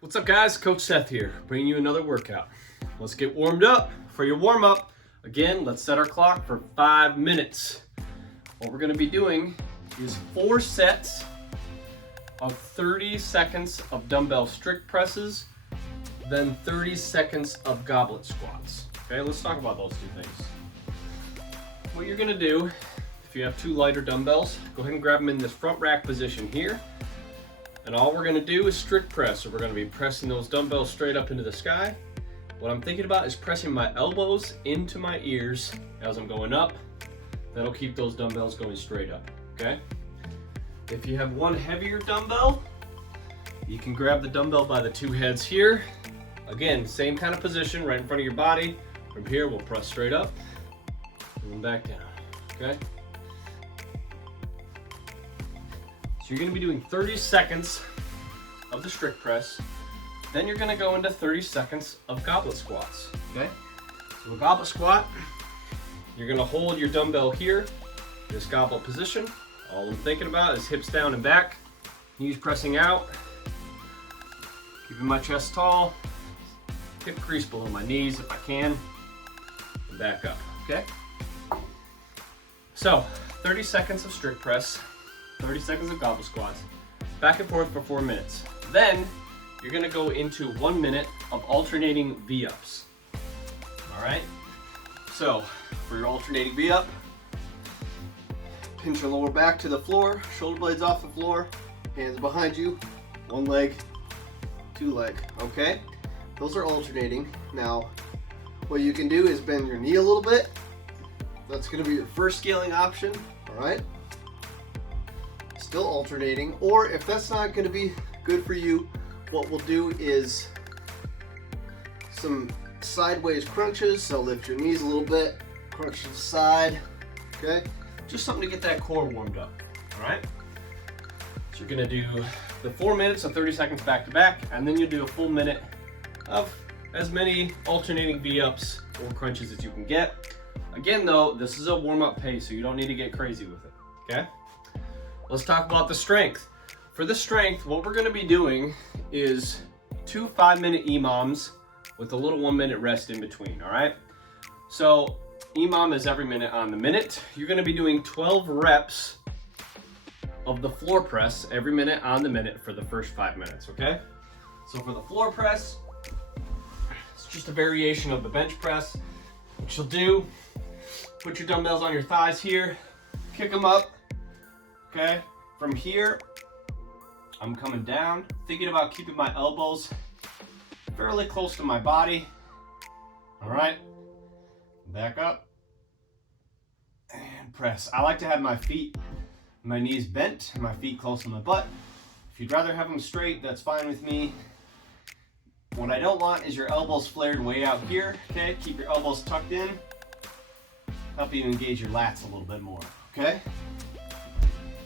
What's up guys, Coach Seth here, bringing you another workout. Let's get warmed up. For your warm up, again, let's set our clock for 5 minutes. What we're gonna be doing is 4 sets of 30 seconds of dumbbell strict presses, then 30 seconds of goblet squats. Okay, let's talk about those two things. What you're gonna do, if you have 2 lighter dumbbells, go ahead and grab them in this front rack position here. And all we're gonna do is strict press. So we're gonna be pressing those dumbbells straight up into the sky. What I'm thinking about is pressing my elbows into my ears as I'm going up. That'll keep those dumbbells going straight up, okay? If you have one heavier dumbbell, you can grab the dumbbell by the 2 heads here. Again, same kind of position, right in front of your body. From here, we'll press straight up and then back down, okay? So you're gonna be doing 30 seconds of the strict press, then you're gonna go into 30 seconds of goblet squats, okay? So a goblet squat, you're gonna hold your dumbbell here, this goblet position. All I'm thinking about is hips down and back, knees pressing out, keeping my chest tall, hip crease below my knees if I can, and back up, okay? So, 30 seconds of strict press, 30 seconds of goblet squats, back and forth for 4 minutes. Then you're gonna go into 1 minute of alternating V-ups. All right? So for your alternating V-up, pinch your lower back to the floor, shoulder blades off the floor, hands behind you, 1 leg, 2 leg, okay? Those are alternating. Now, what you can do is bend your knee a little bit. That's gonna be your first scaling option, all right? Still alternating, or if that's not going to be good for you, what we'll do is some sideways crunches. So lift your knees a little bit, crunch to the side, okay? Just something to get that core warmed up, all right? So you're going to do the 4 minutes of 30 seconds back to back, and then you'll do a full minute of as many alternating V-ups or crunches as you can get. Again though, this is a warm-up pace, so you don't need to get crazy with it, okay? Let's talk about the strength. For the strength, what we're gonna be doing is 2 5-minute EMOMs with a little 1-minute rest in between, all right? So EMOM is every minute on the minute. You're gonna be doing 12 reps of the floor press every minute on the minute for the first 5 minutes, okay? So for the floor press, it's just a variation of the bench press. What you'll do, put your dumbbells on your thighs here, kick them up, okay? From here, I'm coming down, thinking about keeping my elbows fairly close to my body. All right, back up and press. I like to have my feet, my knees bent, and my feet close to my butt. If you'd rather have them straight, that's fine with me. What I don't want is your elbows flared way out here, okay? Keep your elbows tucked in. Help you engage your lats a little bit more, okay?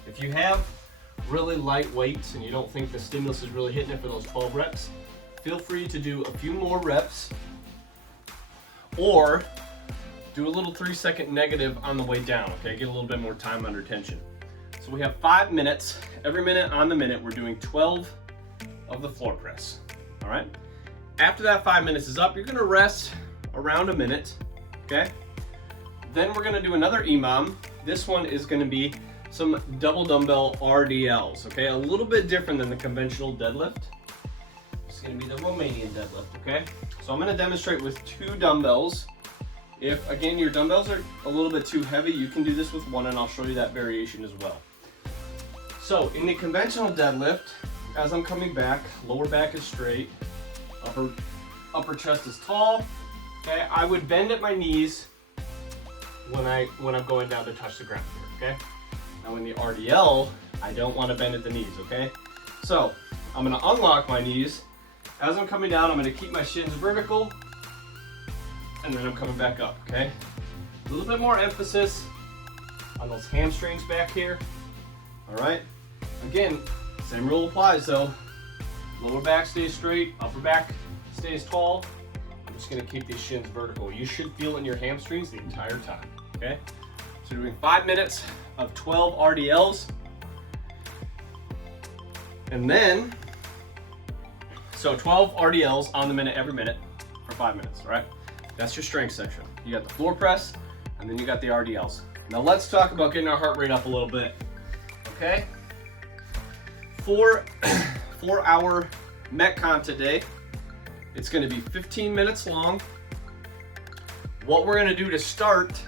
If you have really light weights and you don't think the stimulus is really hitting it for those 12 reps, feel free to do a few more reps or do a little 3-second negative on the way down, okay? Get a little bit more time under tension. So we have 5 minutes. Every minute on the minute, we're doing 12 of the floor press, all right? After that 5 minutes is up, you're gonna rest around a minute, okay? Then we're gonna do another EMOM. This one is gonna be some double dumbbell RDLs, okay? A little bit different than the conventional deadlift. It's gonna be the Romanian deadlift, okay? So I'm gonna demonstrate with 2 dumbbells. If, again, your dumbbells are a little bit too heavy, you can do this with 1, and I'll show you that variation as well. So in the conventional deadlift, as I'm coming back, lower back is straight, upper chest is tall, okay? I would bend at my knees when I'm going down to touch the ground here, okay? Now in the RDL, I don't want to bend at the knees, okay? So I'm gonna unlock my knees. As I'm coming down, I'm gonna keep my shins vertical, and then I'm coming back up, okay? A little bit more emphasis on those hamstrings back here, all right? Again, same rule applies though. Lower back stays straight, upper back stays tall. I'm just gonna keep these shins vertical. You should feel it in your hamstrings the entire time, okay? So we're doing 5 minutes of 12 RDLs. And then So 12 RDLs on the minute every minute for 5 minutes, all right? That's your strength section. You got the floor press, and then you got the RDLs. Now let's talk about getting our heart rate up a little bit, okay? 4-hour Metcon today. It's gonna be 15 minutes long. What we're gonna do to start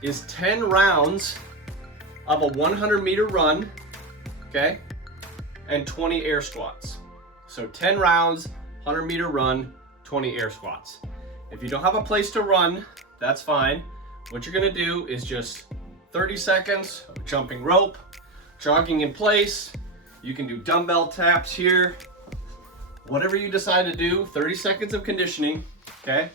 is 10 rounds of a 100-meter run, okay? And 20 air squats. So 10 rounds, 100-meter run, 20 air squats. If you don't have a place to run, that's fine. What you're gonna do is just 30 seconds of jumping rope, jogging in place. You can do dumbbell taps here. Whatever you decide to do, 30 seconds of conditioning, okay?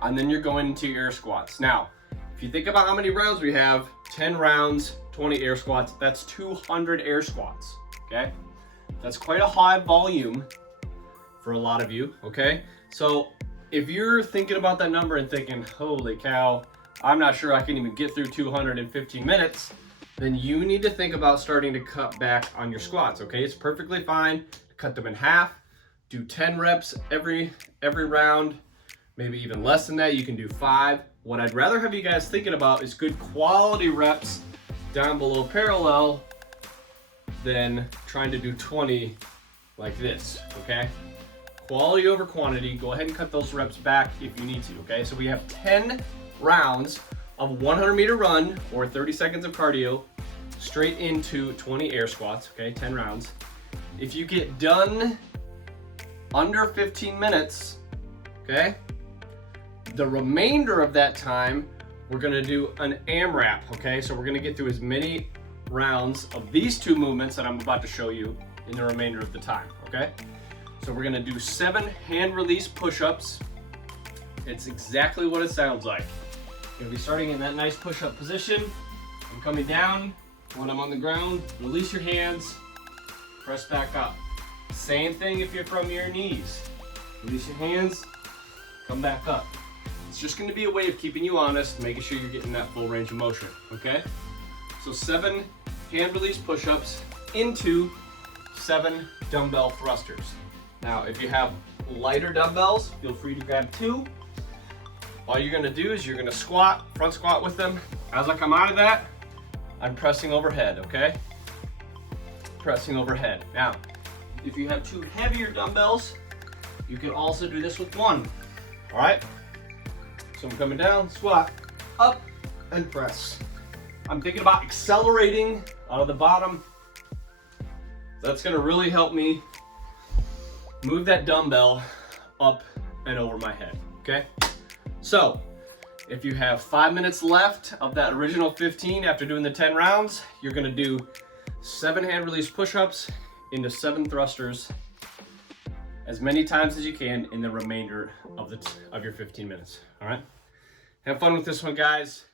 And then you're going into your air squats. Now, if you think about how many rounds we have, 10 rounds, 20 air squats, that's 200 air squats, okay? That's quite a high volume for a lot of you, okay? So if you're thinking about that number and thinking, holy cow, I'm not sure I can even get through 200 in 15 minutes, then you need to think about starting to cut back on your squats, okay? It's perfectly fine to cut them in half, do 10 reps every round, maybe even less than that. You can do 5. What I'd rather have you guys thinking about is good quality reps down below parallel than trying to do 20 like this, okay? Quality over quantity. Go ahead and cut those reps back if you need to, okay? So we have 10 rounds of 100-meter run or 30 seconds of cardio straight into 20 air squats, okay? 10 rounds. If you get done under 15 minutes, okay, the remainder of that time, we're gonna do an AMRAP, okay? So we're gonna get through as many rounds of these two movements that I'm about to show you in the remainder of the time, okay? So we're gonna do 7 hand release push-ups. It's exactly what it sounds like. You're gonna be starting in that nice push-up position. I'm coming down. When I'm on the ground, release your hands, press back up. Same thing if you're from your knees. Release your hands, come back up. It's just gonna be a way of keeping you honest, making sure you're getting that full range of motion, okay? So 7 hand release push-ups into 7 dumbbell thrusters. Now, if you have lighter dumbbells, feel free to grab 2. All you're gonna do is you're gonna squat, front squat with them. As I come out of that, I'm pressing overhead, okay? Pressing overhead. Now, if you have 2 heavier dumbbells, you can also do this with 1, all right? So I'm coming down, squat, up, and press. I'm thinking about accelerating out of the bottom. That's gonna really help me move that dumbbell up and over my head, okay? So, if you have 5 minutes left of that original 15 after doing the 10 rounds, you're gonna do 7 hand release push-ups into 7 thrusters as many times as you can in the remainder of your 15 minutes, all right? Have fun with this one, guys.